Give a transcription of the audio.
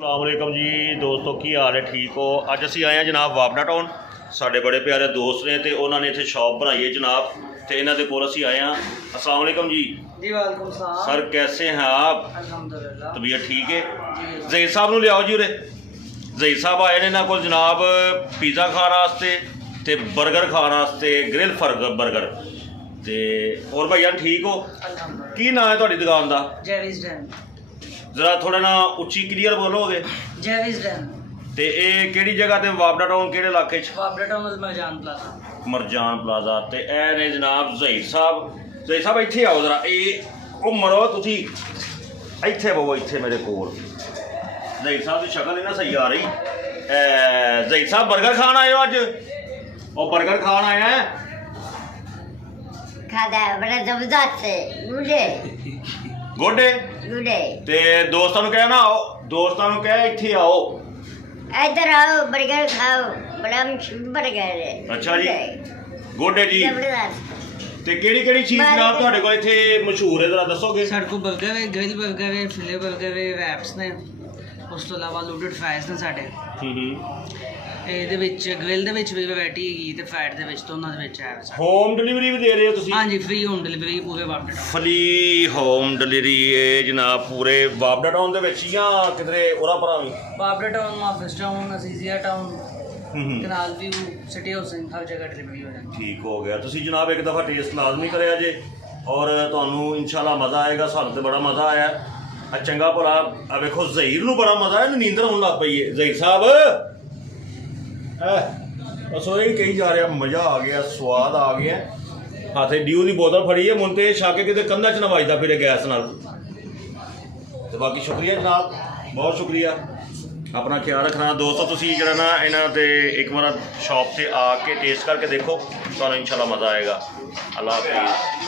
अस्सलामुअलैकुम जी दोस्तों, की हाल है? ठीक हो? अज असी आए हैं जनाब वाबना टाउन। साढ़े बड़े प्यारे दोस्त ने तो उन्होंने इतने शॉप बनाई है जनाब, तो इन्हों के कोल असी आए हैं। अस्सलामुअलैकुम जी। जी वालेकुम सलाम। सर कैसे हैं आप? अल्हम्दुलिल्लाह। तबीयत ठीक है? जी। जहीर साहब को लियाओ जी उरे। जहीर साहब आए ने इन्होंने को जनाब पिज़्ज़ा खाने वास्ते ते बर्गर खाने वास्ते, ग्रिल बर्गर ते और भैया ठीक हो? अल्हम्दुलिल्लाह। की नाम है तुहाडी दुकान का? जैविस डैन। जरा थोड़ा ना उच्ची क्लीयर बोलोगे? जैविस डैन। ते ये केड़ी जगह ते वाबना टाउन केड़े इलाके च? वाबना town Marjan plaza. Marjan plaza. ते ए ने जनाब जहीर साहब इत्थे आओ जरा। ओ मरो तुसी इत्थे बवो, इत्थे मेरे कोल। जहीर साहब की शक्ल ही ना सही आ रही। जहीर साहब बर्गर खान आए हो अज? और बर्गर खान आए हैं? खादा बड़ा जबरदस्त है। गुडे गोडे गुडे ते दोस्तों को कह ना आओ, दोस्तों को कह इत्थे आओ। इधर आओ, बर्गर खाओ, बड़ा मशहूर बर्गर है। अच्छा जी, गोडे जी। जबरदस्त। ते केड़ी चीज़ जनाब तुहाडे कोल इत्थे मशहूर है, जरा दसोगे? ਸਾਡੇ ਕੋਲ 버ਗਰ ਹੈ, ਗ੍ਰਿਲ 버ਗਰ ਹੈ, ਫਿਲੇ 버ਗਰ ਹੈ, ਰੈਪਸ ਨੇ। ਉਸ ਤੋਂ ਇਲਾਵਾ ਲੋਡਡ ਫਰਾਈਜ਼ ਨੇ ਸਾਡੇ। ਇਹਦੇ ਵਿੱਚ ਗ੍ਰਿਲ ਦੇ ਵਿੱਚ ਵੀ ਵੈਰਾਈਟੀ ਹੈਗੀ ਤੇ ਫਰਾਈਡ ਦੇ ਵਿੱਚ ਦੋਨਾਂ ਦੇ ਵਿੱਚ ਹੈ। ਹੋਮ ਡਿਲੀਵਰੀ ਵੀ ਦੇ ਰਹੇ ਹੋ ਤੁਸੀਂ? ਹਾਂਜੀ, ਫ੍ਰੀ ਹੋਮ ਡਿਲੀਵਰੀ ਪੂਰੇ ਵਾਪਸ। ਫਲੀ ਹੋਮ ਡਿਲੀਵਰੀ ਹੈ ਜਨਾਬ ਪੂਰੇ ਵਾਬਡਾ ਟਾਊਨ ਦੇ ਵਿੱਚ ਜਾਂ ਕਿਧਰੇ ਉਰਾ ਪਰਾਂ ਵੀ? ਵਾਬਡਾ ਟਾਊਨ, ਮਾਫਿਸ ਟਾਊਨ, ਅਜ਼ੀਜ਼ੀਆ ਟਾਊਨ, ਕਨਾਲ ਵੀ, ਸਿਟੀ ਹਾਊਸਿੰਗ, ਹਰ ਜਗ੍ਹਾ ਡਿਲੀਵਰੀ ਹੋ ਜਾਂਦੀ। ਠੀਕ ਹੋ ਗਿਆ। ਤੁਸੀਂ ਜਨਾਬ ਇੱਕ ਦਫਾ ਟੇਸਟ ਲਾਜ਼ਮੀ ਕਰਿਆ ਜੇ ਔਰ ਤੁਹਾਨੂੰ ਇਨਸ਼ਾਅੱਲਾ ਮਜ਼ਾ ਆਏਗਾ। ਸਾਨੂੰ ਤੇ ਬੜਾ ਮਜ਼ਾ ਆਇਆ। ਆ ਚੰਗਾ ਭਲਾ ਆ ਵੇਖੋ, ਜ਼ਹੀਰ ਨੂੰ ਬੜਾ ਮਜ਼ਾ ਆਇਆ, ਨੀਂਦਰ ਆਉਣ ਲੱਗ ਪਈ ਹੈ। ਜ਼ਹੀਰ ਸਾਹਿਬ ਰਸੋਈ ਕਹੀ ਜਾ ਰਿਹਾ, ਮਜ਼ਾ ਆ ਗਿਆ, ਸਵਾਦ ਆ ਗਿਆ। ਹੱਥੇ ਡਿਊ ਦੀ ਬੋਤਲ ਫੜੀ ਹੈ, ਮੁੰਨ ਤੇ ਛੱਕ ਕੇ ਕਿਤੇ ਕੰਧਾਂ 'ਚ ਨਾ ਵੱਜਦਾ ਫਿਰੇ ਗੈਸ ਨਾਲ। ਤੇ ਬਾਕੀ ਸ਼ੁਕਰੀਆ ਜਨਾਬ, ਬਹੁਤ ਸ਼ੁਕਰੀਆ। ਆਪਣਾ ਖਿਆਲ ਰੱਖਣਾ ਦੋਸਤੋ। ਤੁਸੀਂ ਜਿਹੜਾ ਨਾ ਇਹਨਾਂ ਤੇ ਇੱਕ ਵਾਰ ਸ਼ਾਪ 'ਤੇ ਆ ਕੇ ਟੇਸਟ ਕਰਕੇ ਦੇਖੋ, ਤੁਹਾਨੂੰ ਇਨਸ਼ਾਅੱਲਾ ਮਜ਼ਾ ਆਏਗਾ। ਅੱਲਾਹ ਹਾਫਿਜ਼।